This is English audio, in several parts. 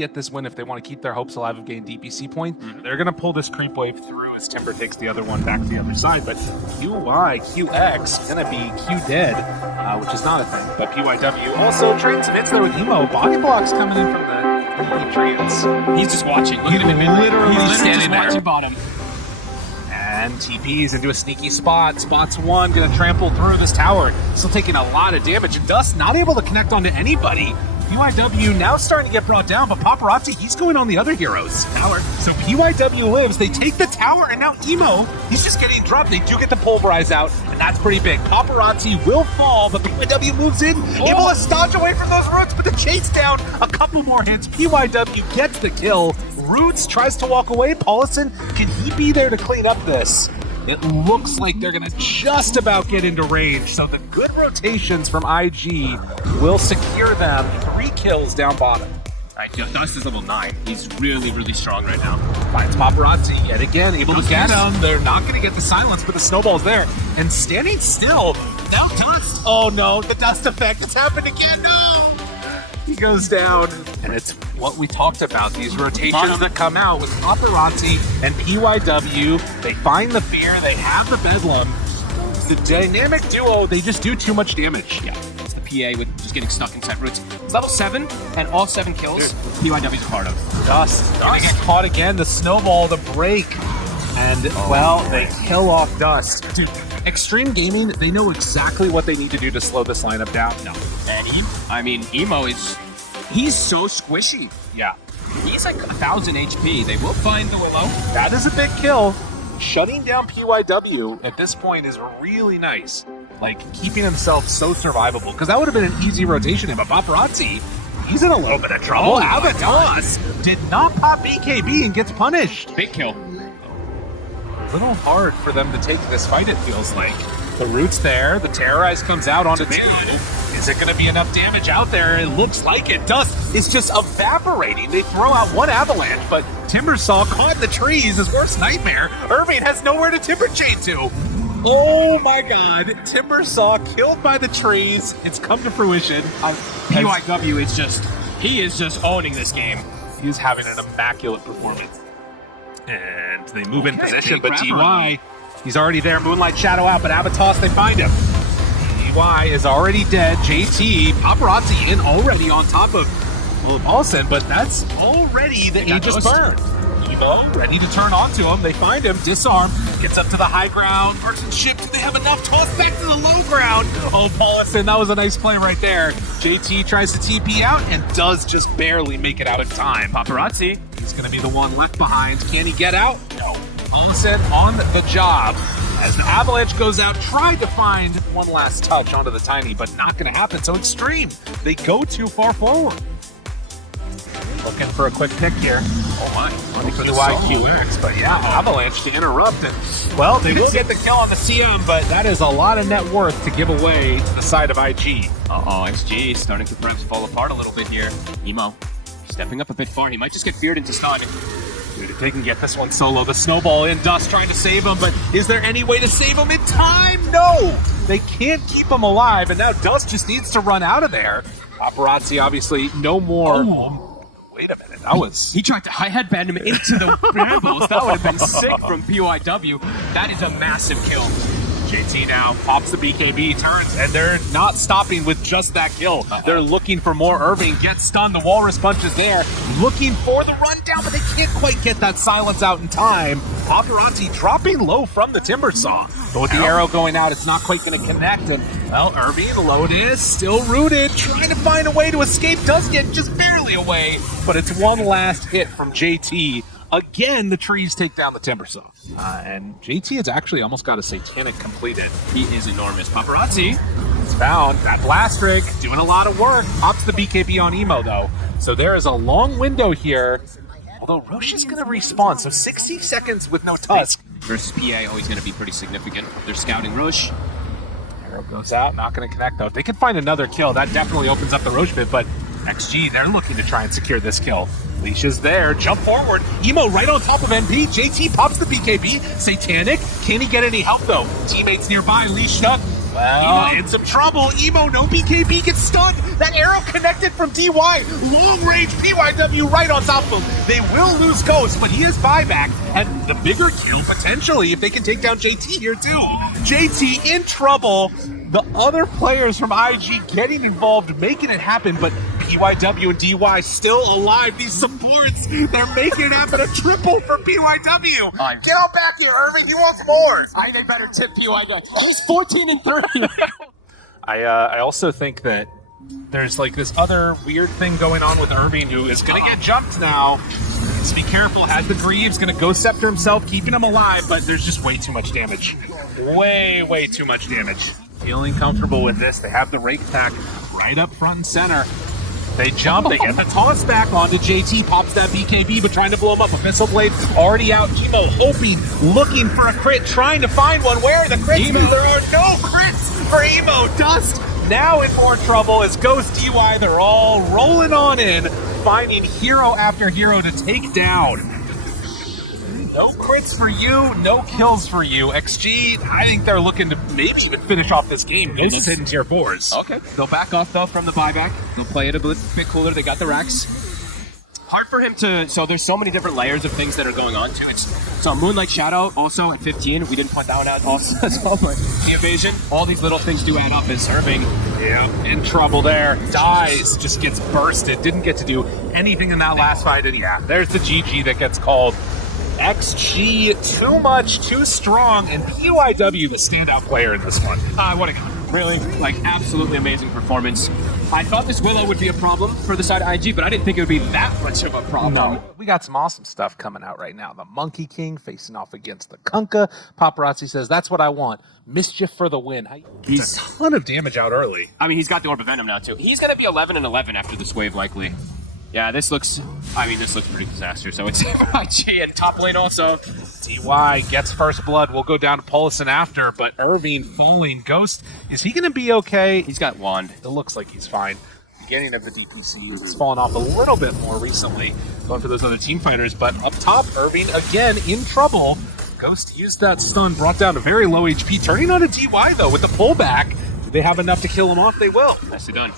get this win if they want to keep their hopes alive of getting DPC point. They're going to pull this creep wave through as Timber takes the other one back to the other side. But QY, QX, going to be Q dead, which is not a thing. But PYW also trading some hits there with Emo. Body blocks coming in from the Patriots. He's just watching. Look at him. He's standing there. Watching bottom. And TPs into a sneaky spot. Spots one, gonna trample through this tower. Still taking a lot of damage. And Dust not able to connect onto anybody. PYW now starting to get brought down, but Paparazzi, he's going on the other heroes. Tower. So PYW lives, they take the tower, and now Emo, he's just getting dropped. They do get the pulverize out, and that's pretty big. Paparazzi will fall, but PYW moves in, able to stodge away from those roots, but the chase down, a couple more hits. PYW gets the kill. Roots tries to walk away. Paulison, can he be there to clean up this? It looks like they're going to just about get into range, so the good rotations from IG will secure them 3 kills down bottom. Alright, Dust is level 9. He's really, really strong right now. Finds Paparazzi yet again, able to get him. They're not going to get the silence, but the snowball's there. And standing still, now Dust. Oh no, the Dust effect, it's happened again, no! He goes down, and it's what we talked about, these rotations that come out with Paparazzi and PYW. They find the fear, they have the bedlam. The dynamic duo, they just do too much damage. Yeah, it's the PA with just getting stuck inside roots. It's level 7, and all 7 kills PYW's a part of. Dust gonna get caught again, the snowball, the break. And, well, they kill off Dust. Dude, Xtreme Gaming, they know exactly what they need to do to slow this lineup down. No. And Emo is, he's so squishy. Yeah. He's like 1,000 HP. They will find the Willow. That is a big kill. Shutting down PYW at this point is really nice. Like, keeping himself so survivable, because that would have been an easy rotation. But Paparazzi, he's in a little bit of trouble. Avatos did not pop BKB and gets punished. Big kill. A little hard for them to take this fight, it feels like. The root's there, the Terrorize comes out onto 2. Is it going to be enough damage out there? It looks like it. Dust is just evaporating. They throw out one avalanche, but Timbersaw caught in the trees, his worst nightmare. Irving has nowhere to Timber Chain to. Oh my god, Timbersaw killed by the trees. It's come to fruition. PYW is just, he is just owning this game. He's having an immaculate performance. And they move in position, but DY, he's already there. Moonlight Shadow out, but Avatos, they find him. DY is already dead. JT, Paparazzi in already on top of Paulson, but that's already the Aegis burn. Evo ready to turn onto him. They find him, disarm, gets up to the high ground. Marksmanship, do they have enough? Toss back to the low ground. Oh, Paulson, that was a nice play right there. JT tries to TP out and does just barely make it out in time. Paparazzi, he's going to be the one left behind. Can he get out? No. Paulson on the job. As the Avalanche goes out, tried to find one last touch onto the Tiny, but not going to happen. So Xtreme, they go too far forward. Looking for a quick pick here. Oh my. QX, but yeah, Avalanche to interrupt it. Well, they will get the kill on the CM, but that is a lot of net worth to give away to the side of IG. Uh-oh, XG starting to perhaps fall apart a little bit here. Emo stepping up a bit far. He might just get feared into stun. Dude, if they can get this one solo, the snowball in, Dust trying to save him, but is there any way to save him in time? No! They can't keep him alive, and now Dust just needs to run out of there. Paparazzi, obviously, no more. Oh. Wait a minute, that was... He tried to high headband him into the brambles. That would have been sick from PYW. That is a massive kill. JT now pops the BKB, turns, and they're not stopping with just that kill. They're looking for more. Irving gets stunned, the Walrus Punch is there, looking for the rundown, but they can't quite get that silence out in time. Paparazzi dropping low from the Timbersaw, but with the arrow going out, it's not quite going to connect. And, well, Irving, Lotus, still rooted, trying to find a way to escape, does get just barely away, but it's one last hit from JT. Again, the trees take down the Timbersaw. And JT has actually almost got a Satanic completed. He is enormous. Paparazzi is found. That Blast Rig doing a lot of work. Pops the BKB on Emo, though. So there is a long window here. Although Roche is going to respawn, so 60 seconds with no Tusk. Versus PA, always going to be pretty significant. They're scouting Roche. Arrow goes out, not going to connect, though. If they can find another kill, that definitely opens up the Roche bit, but XG, they're looking to try and secure this kill. Leash is there, jump forward, Emo right on top of NP, JT pops the BKB, Satanic, can he get any help though? Teammates nearby, Leash up, Well, in some trouble. Emo, no BKB, gets stunned. That arrow connected from DY. Long range PYW right on top of him. They will lose Ghost, but he has buyback. And the bigger kill, potentially, if they can take down JT here, too. JT in trouble. The other players from IG getting involved, making it happen, but PYW and DY still alive. These supports, they're making it happen. A triple for PYW. Get on back here, Irving. He wants more. They better tip PYW. He's 14 and 30. I also think that there's like this other weird thing going on with Irving, who is going to get jumped now. So be careful. Has the Greaves, going to Ghost Scepter himself, keeping him alive, but there's just way too much damage. Way too much damage. Feeling comfortable with this. They have the Rake Pack right up front and center. They jump, they get the toss back onto JT, pops that BKB, but trying to blow him up. Abyssal Blade already out. Emo hoping, looking for a crit, trying to find one. Where are the crits? Emo. There are no crits for Emo. Dust now in more trouble as Ghost DY, they're all rolling on in, finding hero after hero to take down. No crits for you, no kills for you. XG, I think they're looking to maybe even finish off this game. Ghost is hitting tier 4s. Okay. They'll back off, though, from the buyback. They'll play it a bit cooler. They got the racks. Hard for him to... So there's so many different layers of things that are going on, too. So Moonlight Shadow, also at 15. We didn't point that one out also as well, but the evasion, all these little things do add up as Irving. Yeah, in trouble there. Dies, just gets bursted. Didn't get to do anything in that last fight. And yeah, there's the GG that gets called. XG, too much, too strong, and PYW, the standout player in this one. What a gun. Really? Like, absolutely amazing performance. I thought this Willow would be a problem for the side of IG, but I didn't think it would be that much of a problem. No. We got some awesome stuff coming out right now. The Monkey King facing off against the Kunkka. Paparazzi says, that's what I want. Mischief for the win. He's a ton of damage out early. I mean, he's got the Orb of Venom now, too. He's going to be 11 and 11 after this wave, likely. Yeah, this looks pretty disastrous. So it's IG and top lane also. DY gets first blood. We'll go down to Polison after, but Irving falling. Ghost, is he going to be okay? He's got Wand. It looks like he's fine. Beginning of the DPC, he's fallen off a little bit more recently, going for those other team fighters, but up top, Irving again in trouble. Ghost used that stun, brought down a very low HP, turning on a DY though with the pullback. They have enough to kill him off, they will. Nicely done.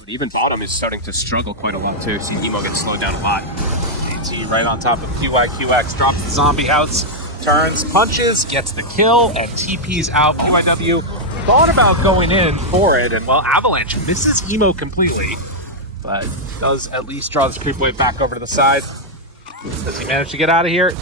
But even bottom is starting to struggle quite a lot too. See Emo get slowed down a lot. AT right on top of QIQX, drops the zombie house, turns, punches, gets the kill, and TP's out. PYW thought about going in for it, and well, Avalanche misses Emo completely, but does at least draw this creep wave back over to the side. Does he manage to get out of here?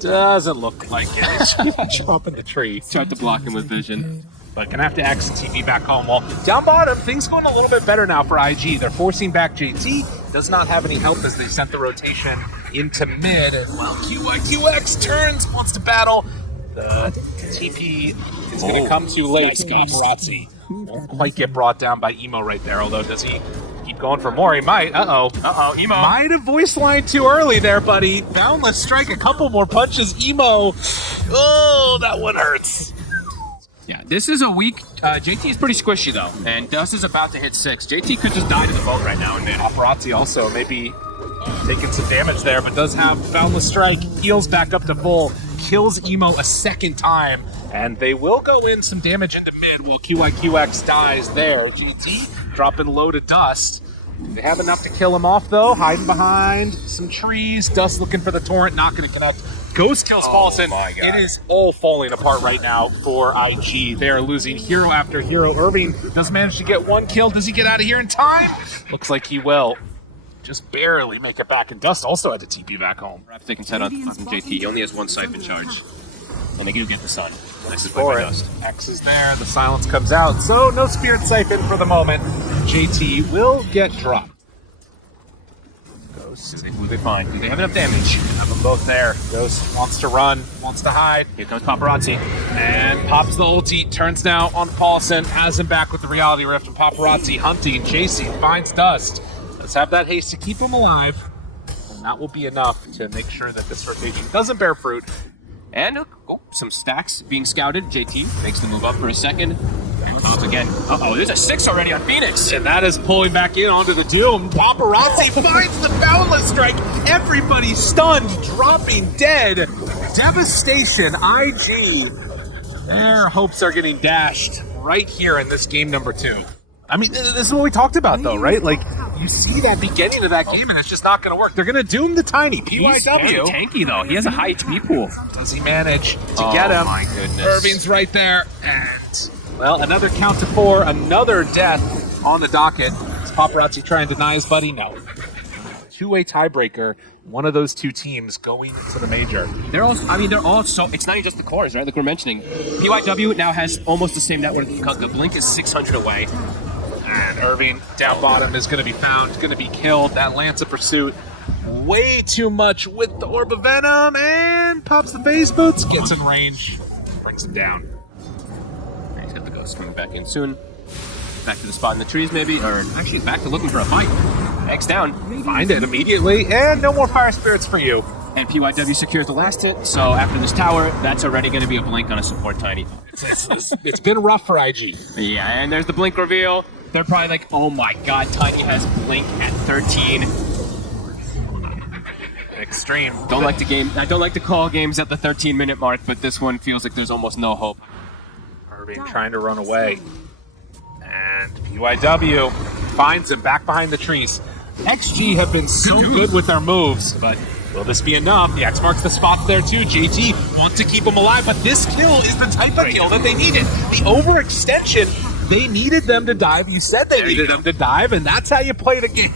Doesn't look like it. Drop in the tree. Tried to block him with vision. But gonna have to X TP back home. Well, down bottom, things going a little bit better now for IG. They're forcing back JT. Does not have any help as they sent the rotation into mid. And well, QIQX turns, wants to battle. The TP is gonna come too late. Paparazzi won't quite get brought down by Emo right there, although does he keep going for more? He might. Emo. Might have voice line too early there, buddy. Boundless strike, a couple more punches. Emo. Oh, that one hurts. Yeah, this is a weak... JT is pretty squishy, though, and Dust is about to hit 6. JT could just die to the boat right now. And then Paparazzi also maybe taking some damage there, but does have Boundless Strike, heals back up to full, kills Emo a second time, and they will go in some damage into mid while QIQX dies there. GT dropping low to Dust. They have enough to kill him off, though, hiding behind some trees. Dust looking for the torrent, not going to connect. Ghost kills Paulson. It is all falling apart right now for IG. They are losing hero after hero. Irving does manage to get one kill. Does he get out of here in time? Looks like he will. Just barely make it back. And Dust also had to TP back home. Taking set on JT. He only has one Siphon charge. And they do get the sun. Nice to for play by it. Dust. X is there. The silence comes out. So no Spirit Siphon for the moment. JT will get dropped. Will be fine. They have enough damage. Have them both there. Ghost wants to run, wants to hide. Here comes Paparazzi. And pops the ulti, turns now on Paulson, has him back with the Reality Rift, and Paparazzi hunting, chasing, finds Dust. Let's have that haste to keep him alive. And that will be enough to make sure that this rotation doesn't bear fruit. And some stacks being scouted. JT makes the move up for a second. And again. There's a 6 already on Phoenix. And that is pulling back in onto the Doom. Paparazzi finds the Boundless Strike. Everybody stunned, dropping dead. Devastation, IG. Their hopes are getting dashed right here in this game number 2. I mean, this is what we talked about, though, right? Like, you see that beginning of that game, and it's just not going to work. They're going to doom the Tiny. PYW. He's very tanky, though. He has a high HP pool. Does he manage to get him? Oh, my goodness. Irving's right there. And, well, another count to 4. Another death on the docket. Is Paparazzi trying to deny his buddy? No. Two-way tiebreaker. One of those two teams going to the major. They're all so, it's not even just the cores, right? Like we're mentioning. PYW now has almost the same network as Kunkka. Blink is 600 away. And Irving down bottom is going to be found, going to be killed. That Lance of Pursuit, way too much with the Orb of Venom, and pops the phase boots, gets in range, brings him down. He's got the ghost coming back in soon. Back to the spot in the trees, maybe, or actually back to looking for a fight. X down. Find it immediately, and no more Fire Spirits for you. And PYW secures the last hit, so after this tower, that's already going to be a blink on a support Tiny. It's been rough for IG. Yeah, and there's the blink reveal. They're probably like, oh my god, Tiny has blink at 13. Extreme. I don't like to call games at the 13-minute mark, but this one feels like there's almost no hope. Irving trying to run away. And PYW finds him back behind the trees. XG have been so good with their moves, but will this be enough? The X marks the spots there too. JT wants to keep him alive, but this kill is the type of kill that they needed. The overextension, they needed them to dive. You said they needed them to dive, and that's how you play the game.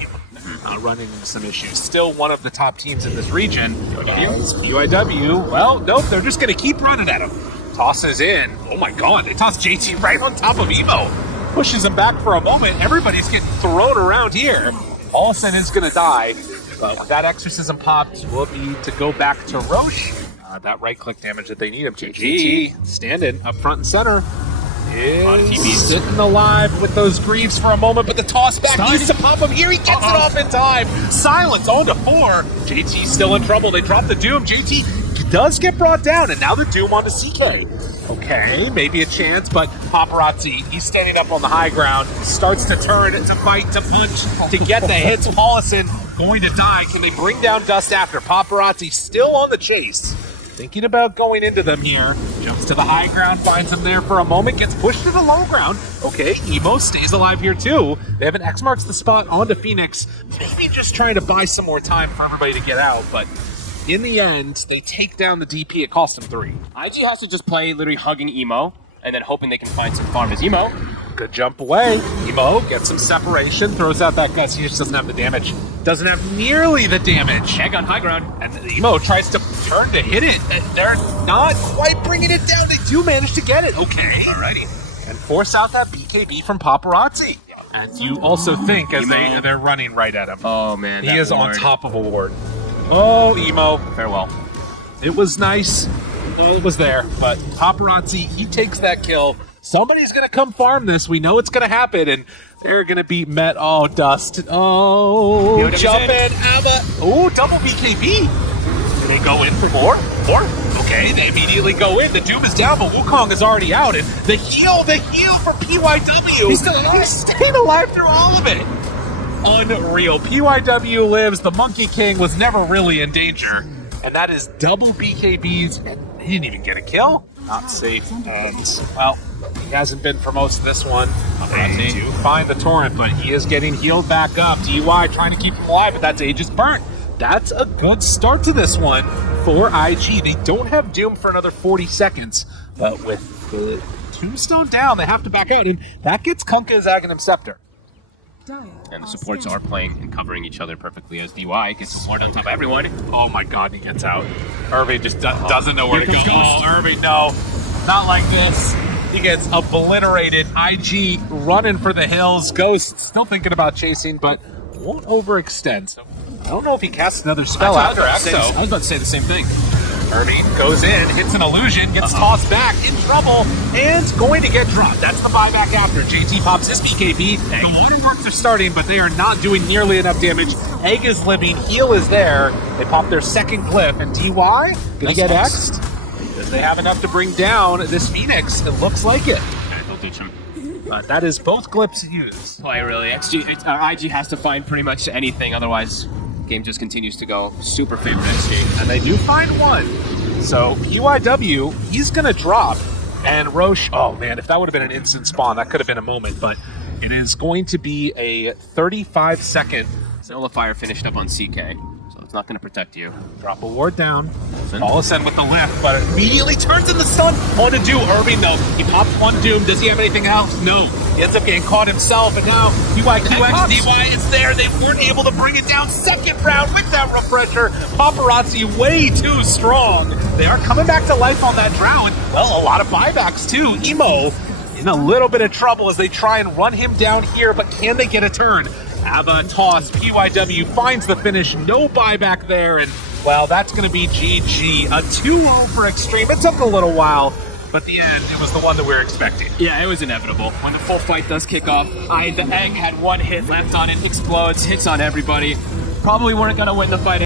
Running into some issues. Still one of the top teams in this region. PYW, well, nope, they're just going to keep running at him. Tosses in. Oh my god, they toss JT right on top of Emo. Pushes him back for a moment. Everybody's getting thrown around here. Paulson is going to die. But with that Exorcism popped, will be to go back to Roche. That right-click damage that they need him to. JT standing up front and center. Is sitting alive with those Greaves for a moment, but the toss back needs to pop him here. He gets it off in time. Silence on to 4. JT's still in trouble. They drop the Doom. JT does get brought down, and now the Doom onto CK. Okay, maybe a chance, but Paparazzi, he's standing up on the high ground, starts to turn, to fight, to punch, to get the hits. Paulson going to die. Can they bring down Dust after? Paparazzi still on the chase. Thinking about going into them here. Jumps to the high ground, finds him there for a moment, gets pushed to the low ground. Okay, Emo stays alive here too. They have an X marks the spot onto Phoenix. Maybe just trying to buy some more time for everybody to get out, but in the end, they take down the DP. It cost them 3. IG has to just play literally hugging Emo, and then hoping they can find some farm as Emo. Good jump away. Emo gets some separation, throws out that guts. He just doesn't have the damage. Doesn't have nearly the damage. Egg on high ground. And Emo tries to turn to hit it. They're not quite bringing it down. They do manage to get it. Okay. Alrighty. And force out that BKB from Paparazzi. And you also think as they're running right at him. Oh man, he is on top of a ward. Oh, Emo. Farewell. It was nice. It was there, but Paparazzi, he takes that kill. Somebody's going to come farm this. We know it's going to happen, and they're going to beat Met. Oh, Dust. Oh, jump in. Abba. Oh, double BKB. Do they go in for more? Okay, they immediately go in. The Doom is down, but Wukong is already out. And the heal for PYW. He's still alive. He's staying alive through all of it. Unreal. PYW lives. The Monkey King was never really in danger. And that is double BKBs. He didn't even get a kill. Not safe. Well, he hasn't been for most of this one. They do find the Torrent, but he is getting healed back up. DY trying to keep him alive, but that's Aegis burnt. That's a good start to this one for IG. They don't have Doom for another 40 seconds, but with the Tombstone down, they have to back out, and that gets Kunkka's Aghanim Scepter. And the supports are playing and covering each other perfectly as DY gets the sword on top of everyone. Oh my god, he gets out. Irving just doesn't know where to go. Oh, Irving, no. Not like this. He gets obliterated. IG running for the hills. Ghost still thinking about chasing, but won't overextend. So I don't know if he casts another spell after Exo. I was about to say the same thing. Irving goes in, hits an illusion, gets tossed back, in trouble, and going to get dropped. That's the buyback after. JT pops his BKB. The waterworks are starting, but they are not doing nearly enough damage. Egg is living, heal is there. They pop their second glyph, and DY gonna get X'd. Because they have enough to bring down this Phoenix. It looks like it. They'll teach him. That is both glyphs used. Play really. IG has to find pretty much anything, otherwise game just continues to go super favorite XG. And they do find one. So PYW, he's going to drop. And Roche, oh man, if that would have been an instant spawn, that could have been a moment, but it is going to be a 35-second Nullifier finished up on CK, so it's not going to protect you. drop a ward down. Olsen with the lift, but immediately turns in the stun. On to do Irving though. He pops one Doom. Does he have anything else? No. He ends up getting caught himself, and now DY is there. They weren't able to bring it down. Second round with that refresher. Paparazzi way too strong. They are coming back to life on that drown. Well, a lot of buybacks too. Emo in a little bit of trouble as they try and run him down here, but can they get a turn? Have a toss. PYW finds the finish. No buyback there, and well, that's going to be GG. A 2-0 for Xtreme. It took a little while, but the end, it was the one that we were expecting. Yeah, it was inevitable. When the full fight does kick off, the egg had one hit left on it, explodes, hits on everybody. Probably weren't going to win the fight